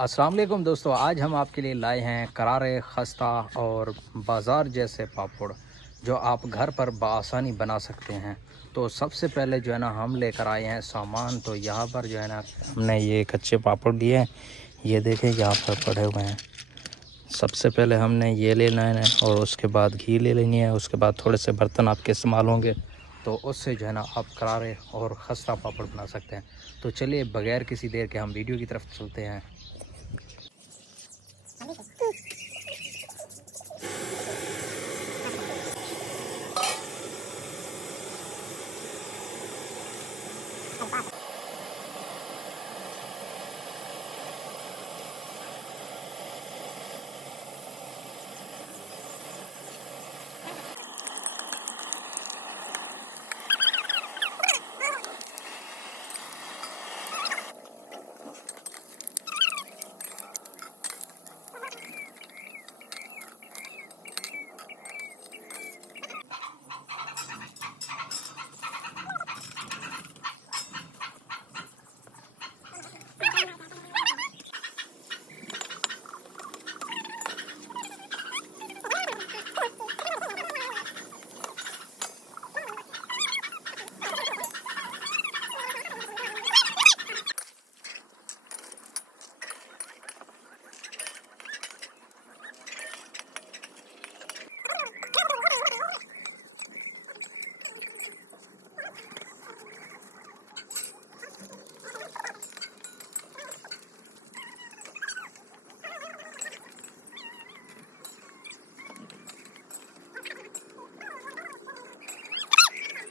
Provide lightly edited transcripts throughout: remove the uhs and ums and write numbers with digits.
अस्सलाम वालेकुम दोस्तों, आज हम आपके लिए लाए हैं करारे, खस्ता और बाज़ार जैसे पापड़ जो आप घर पर बआसानी बना सकते हैं। तो सबसे पहले जो है ना हम लेकर आए हैं सामान। तो यहाँ पर जो है ना हमने ये कच्चे पापड़ लिए हैं, ये देखें यहाँ पर पड़े हुए हैं। सबसे पहले हमने ये ले लेना है और उसके बाद घी ले लेनी है। उसके बाद थोड़े से बर्तन आपके इस्तेमाल होंगे तो उससे जो है ना आप करारे और खस्ता पापड़ बना सकते हैं। तो चलिए बगैर किसी देर के हम वीडियो की तरफ चलते हैं।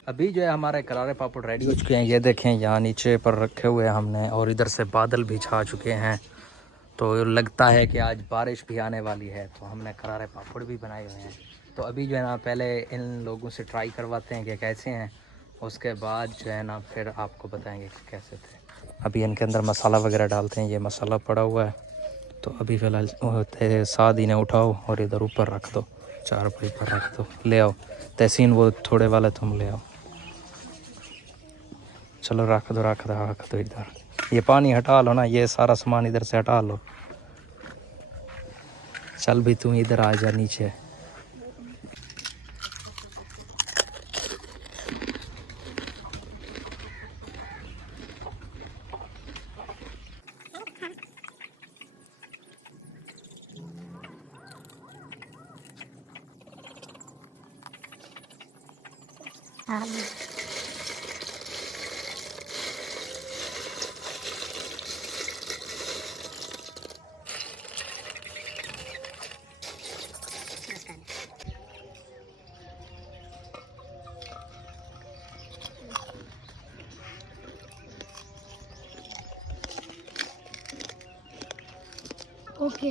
अभी जो है हमारे करारे पापड़ रेडी हो चुके हैं। ये देखें यहाँ नीचे पर रखे हुए हैं हमने, और इधर से बादल भी छा चुके हैं। तो लगता है कि आज बारिश भी आने वाली है। तो हमने करारे पापड़ भी बनाए हुए हैं। तो अभी जो है ना पहले इन लोगों से ट्राई करवाते हैं कि कैसे हैं, उसके बाद जो है ना फिर आपको बताएंगे कि कैसे थे। अभी इनके अंदर मसाला वगैरह डालते हैं। ये मसाला पड़ा हुआ है। तो अभी फ़िलहाल साथ इन्हें उठाओ और इधर ऊपर रख दो, चारपाई पर रख दो। ले आओ तहसीन, वो थोड़े वाला तुम ले आओ। चलो रख दो इधर। ये पानी हटा लो ना, ये सारा सामान इधर से हटा लो। चल भी तुम इधर आ जा नीचे। ओके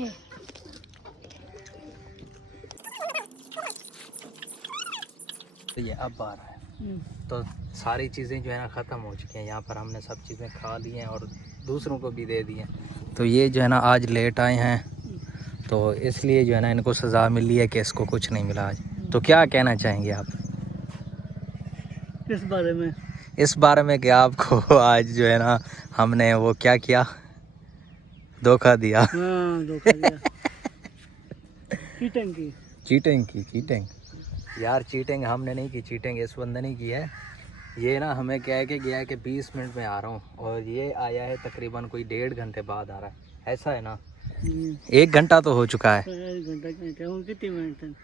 तो ये अब आ रहा है। तो सारी चीज़ें जो है ना ख़त्म हो चुकी हैं। यहाँ पर हमने सब चीज़ें खा ली हैं और दूसरों को भी दे दी हैं। तो ये जो है ना आज लेट आए हैं, तो इसलिए जो है ना इनको सज़ा मिली है कि इसको कुछ नहीं मिला आज। तो क्या कहना चाहेंगे आप इस बारे में? इस बारे में कि आपको आज जो है ना हमने वो क्या किया, धोखा दिया। हाँ, धोखा दिया। चीटिंग यार, चीटिंग हमने नहीं की, चीटिंग इस बंदे ने की है। ये ना हमें कह के गया है कि 20 मिनट में आ रहा हूँ, और ये आया है तकरीबन कोई 1.5 घंटे बाद आ रहा है। ऐसा है ना, 1 घंटा तो हो चुका है। 1 घंटा कितने मिनट है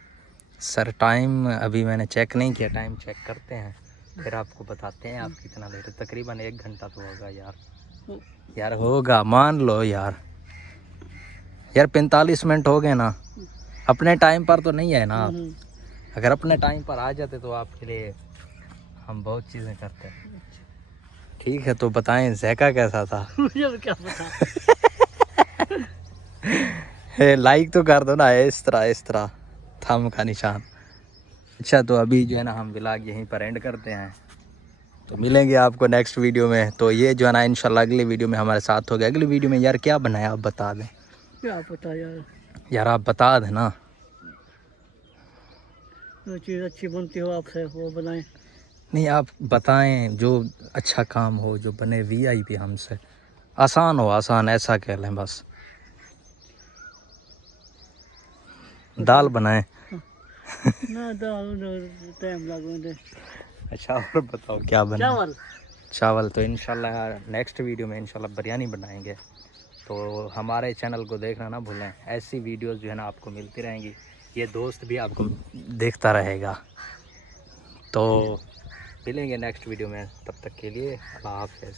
सर टाइम अभी मैंने चेक नहीं किया, टाइम चेक करते हैं फिर आपको बताते हैं आप कितना लेट है। तकरीबन 1 घंटा तो होगा यार। यार होगा, मान लो यार 45 मिनट हो गए ना। अपने टाइम पर तो नहीं है ना आप। अगर अपने टाइम पर आ जाते तो आपके लिए हम बहुत चीज़ें करते हैं। ठीक है, तो बताएं ज़ैका कैसा था? मुझे क्या पता। लाइक तो कर दो ना, इस तरह थंब का निशान। अच्छा, तो अभी जो है ना हम व्लॉग यहीं पर एंड करते हैं। तो मिलेंगे आपको नेक्स्ट वीडियो में। तो ये जो है ना इंशाल्लाह अगली वीडियो में हमारे साथ हो गया। अगली वीडियो में यार क्या बनाया आप बता दें। क्या पता यार आप बता दें ना। जो चीज़ अच्छी बनती हो आपसे वो बनाएं। नहीं आप बताएं, जो अच्छा काम हो, जो बने वीआईपी हमसे। आसान हो, आसान ऐसा कह लें बस। दाल बनाए। ना दाल टाइम लगेगा। अच्छा और बताओ क्या बना? चावल। चावल। तो इंशाल्लाह नेक्स्ट वीडियो में इंशाल्लाह बिरयानी बनाएंगे। तो हमारे चैनल को देखना ना भूलें, ऐसी वीडियोस जो है ना आपको मिलती रहेंगी। ये दोस्त भी आपको देखता रहेगा। तो मिलेंगे नेक्स्ट वीडियो में, तब तक के लिए अल्लाह हाफ़िज़।